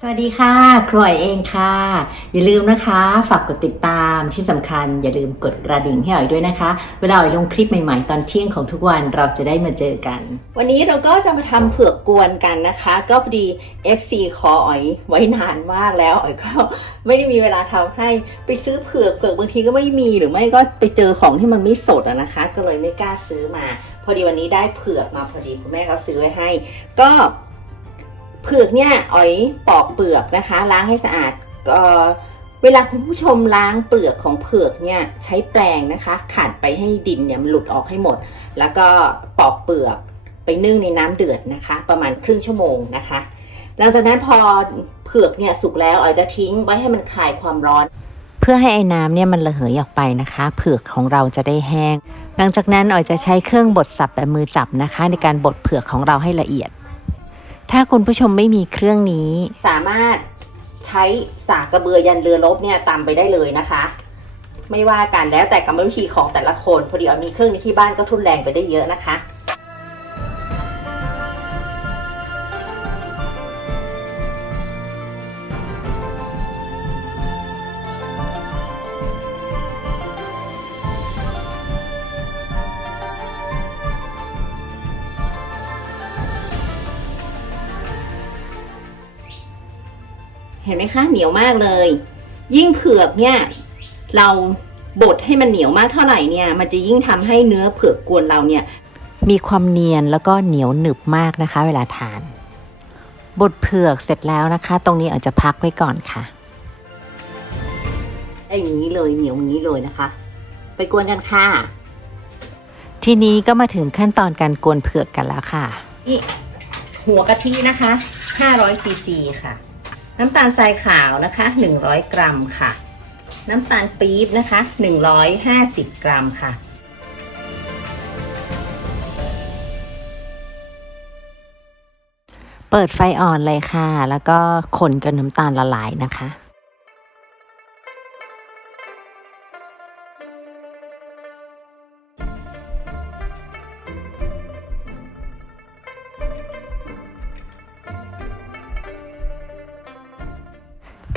สวัสดีค่ะ ครวยเองค่ะ อย่าลืมนะคะ ฝากกดติดตามที่สำคัญ อย่าลืมกดกระดิ่งให้อ๋อยด้วยนะคะ เวลาอ๋อยลงคลิปใหม่ๆ ตอนเที่ยงของทุกวันเราจะได้มาเจอกัน วันนี้เราก็จะมาทำเผือกกวนกันนะคะ ก็พอดี FC ขออ๋อยไว้นานมากแล้วอ๋อยก็ไม่ได้มีเวลาทำให้ไปซื้อเผือกเผือกบางทีก็ไม่มีหรือไม่ก็ไปเจอของที่มันไม่สดอะนะคะ ก็เลยไม่กล้าซื้อมา พอดีวันนี้ได้เผือกมาพอดีคุณแม่เขาซื้อไว้ให้ ก็ เผือกเนี่ยอ๋อยปอกเปลือกนะคะ ล้างให้สะอาดเอ่อเวลาคุณผู้ชมล้างเปลือกของเผือกเนี่ยใช้แปรงนะคะขัดไปให้ดินเนี่ยมันหลุดออกให้หมด แล้วก็ปอกเปลือกไปนึ่งในน้ำเดือดนะคะ ประมาณครึ่งชั่วโมงนะคะหลังจากนั้นพอเผือกเนี่ยสุกแล้วอาจจะทิ้งไว้ให้มันคลายความร้อน เพื่อให้ไอ้น้ำเนี่ยมันระเหยออกไปนะคะ เผือกของเราจะได้แห้ง หลังจากนั้นอ๋อยจะใช้เครื่องบดสับแบบมือจับนะคะ ในการบดเผือกของเราให้ละเอียด ถ้าคุณผู้ชมไม่มีเครื่องนี้ สามารถใช้สากกระเบือยันเรือรบเนี่ยตำไปได้เลยนะคะ ไม่ว่ากันแล้วแต่กรรมวิธีของแต่ละคนพอดีเอามีเครื่องนี้ที่บ้านก็ทุนแรงไปได้เยอะนะคะ เห็นไหมคะเหนียวมากเลย ยิ่งเผือกเนี่ยเราบดให้มันเหนียวมากเท่าไหร่เนี่ยมันจะยิ่งทำให้เนื้อเผือกกวนเราเนี่ยมีความเนียนแล้วก็เหนียวหนึบมากนะคะ เวลาทาน บดเผือกเสร็จแล้วนะคะ ตรงนี้อาจจะพักไว้ก่อนค่ะได้อย่างนี้เลยเหนียวอย่างนี้เลยนะคะ ไปกวนกันค่ะ ทีนี้ก็มาถึงขั้นตอนการกวนเผือกกันแล้วค่ะนี่หัวกะทินะคะ500ซีซีค่ะ น้ำตาลทรายขาวนะคะ 100 กรัมค่ะ น้ำตาลปี๊บนะคะ 150 กรัมค่ะ เปิดไฟอ่อนเลยค่ะ แล้วก็คนจนน้ำตาลละลายนะคะ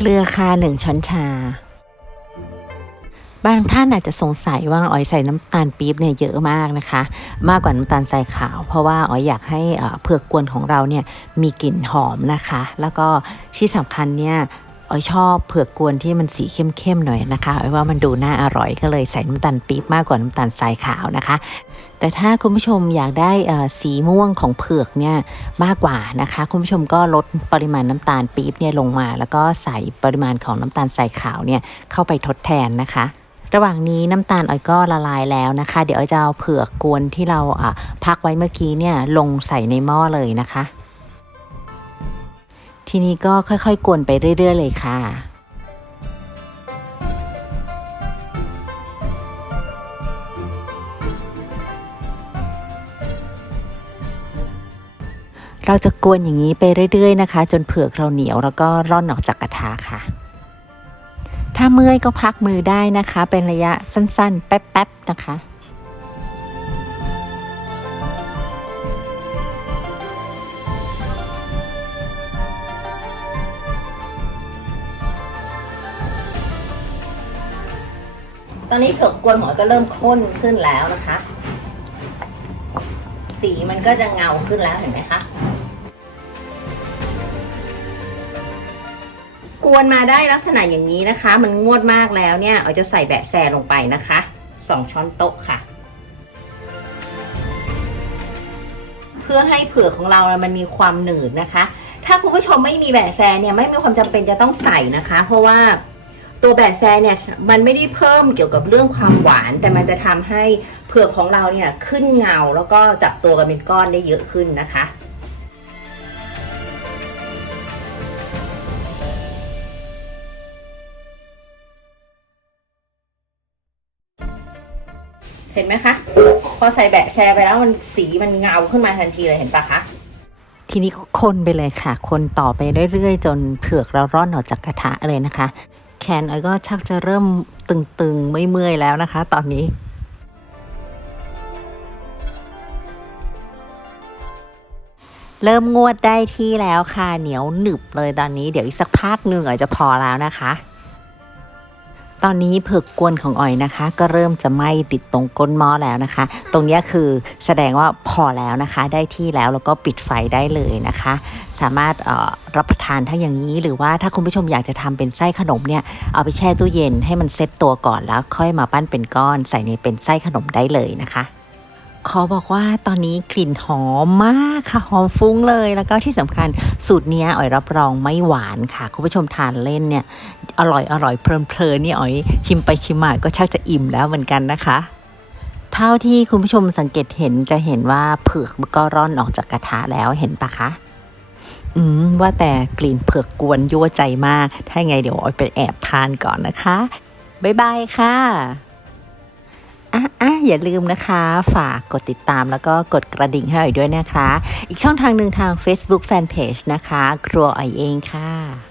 เกลือค่ะหนึ่งช้อนชา บางท่านอาจจะสงสัยว่าอ๋อยใส่น้ำตาลปี๊บเนี่ยเยอะมากนะคะ มากกว่าน้ำตาลทรายขาว เพราะว่าอ๋อยอยากให้เอ่อเผือกกวนของเราเนี่ยมีกลิ่นหอมนะคะ แล้วก็ที่สำคัญเนี่ย อ๋อยชอบเผือกกวนที่มันสีเข้มๆหน่อยนะคะอ๋อยว่ามันดูน่าอร่อยก็เลยใส่น้ำตาลปี๊บมากกว่าน้ำตาลทรายขาวนะคะ แต่ถ้าคุณผู้ชมอยากได้สีม่วงของเผือกเนี่ยมากกว่านะคะ คุณผู้ชมก็ลดปริมาณน้ำตาลปี๊บเนี่ยลงมา แล้วก็ใส่ปริมาณของน้ำตาลทรายขาวเนี่ยเข้าไปทดแทนนะคะระหว่างนี้น้ำตาลอ้อยก็ละลายแล้วนะคะ เดี๋ยวอ้อยจะเอาเผือกกวนที่เราพักไว้เมื่อกี้เนี่ยลงใส่ในหม้อเลยนะคะ ทีนี้ก็ค่อยๆกวนไปเรื่อย ๆ เลยค่ะเราจะกวนอย่างนี้ไปเรื่อยๆนะคะ จนเผือกเราเหนียวแล้วก็ร่อนออกจากกระทะค่ะ ถ้าเมื่อยก็พักมือได้นะคะ เป็นระยะสั้นๆ แป๊บๆนะคะ ตอนนี้เผือกกวนหมอยก็เริ่มข้นขึ้นแล้วนะคะ สีมันก็จะเงาขึ้นแล้วเห็นไหมคะ กวนมาได้ลักษณะอย่างนี้นะคะ มันงวดมากแล้วเนี่ยเอาจะใส่แบะแซลงไปนะคะสองช้อนโต๊ะค่ะ เพื่อให้เผือกของเรามันมีความหนืดนะคะ ถ้าคุณผู้ชมไม่มีแบะแซเนี่ยไม่มีความจำเป็นจะต้องใส่นะคะ เพราะว่า ตัวแบะแซเนี่ยมันไม่ได้เพิ่มเกี่ยวกับเรื่องความหวาน แต่มันจะทำให้เผือกของเราเนี่ยขึ้นเงาแล้วก็จับตัวกันเป็นก้อนได้เยอะขึ้นนะคะเห็นไหมคะ พอใส่แบะแซไปแล้วมันสีมันเงาขึ้นมาทันทีเลยเห็นปะคะ ทีนี้ก็คนไปเลยค่ะ คนต่อไปเรื่อยๆ จนเผือกเราร่อนออกจากกระทะเลยนะคะ แขนอ้อยก็ชักจะเริ่มตึงๆ ไม่เมื่อยแล้วนะคะ ตอนนี้ เริ่มงวดได้ที่แล้วค่ะ เหนียวหนึบเลยตอนนี้ เดี๋ยวอีกสักพักหนึ่งอ๋อยจะพอแล้วนะคะ ตอนนี้เผือกกวนของอ่อยนะคะ ก็เริ่มจะไหม้ติดตรงก้นหม้อแล้วนะคะ ตรงนี้คือแสดงว่าพอแล้วนะคะ ได้ที่แล้วแล้วก็ปิดไฟได้เลยนะคะ สามารถรับประทานถ้าอย่างนี้ หรือว่าถ้าคุณผู้ชมอยากจะทำเป็นไส้ขนมเนี่ยเอาไปแช่ตู้เย็นให้มันเซ็ตตัวก่อนแล้ว ค่อยมาปั้นเป็นก้อนใส่ในเป็นไส้ขนมได้เลยนะคะ ขอบอกว่าตอนนี้กลิ่นหอมมากค่ะ หอมฟุ้งเลย แล้วก็ที่สำคัญสูตรเนี้ยอ๋อยรับรองไม่หวานค่ะ คุณผู้ชมทานเล่นเนี่ย อร่อยอร่อยเพลินเพลินนี่อ๋อยชิมไปชิมมาก็ชักจะอิ่มแล้วเหมือนกันนะคะเท่าที่คุณผู้ชมสังเกตเห็นจะเห็นว่าเผือกก็ร่อนออกจากกระทะแล้วเห็นปะคะ อืม ว่าแต่กลิ่นเผือกกวนยั่วใจมาก ถ้าไงเดี๋ยวออยไปแอบทานก่อนนะคะ บ๊ายบายค่ะ อะอะอย่าลืมนะคะ ฝากกดติดตามแล้วก็กดกระดิ่งให้ออยด้วยนะคะ อีกช่องทางหนึ่งทาง Facebook Fanpage นะคะ ครัวออยเองค่ะ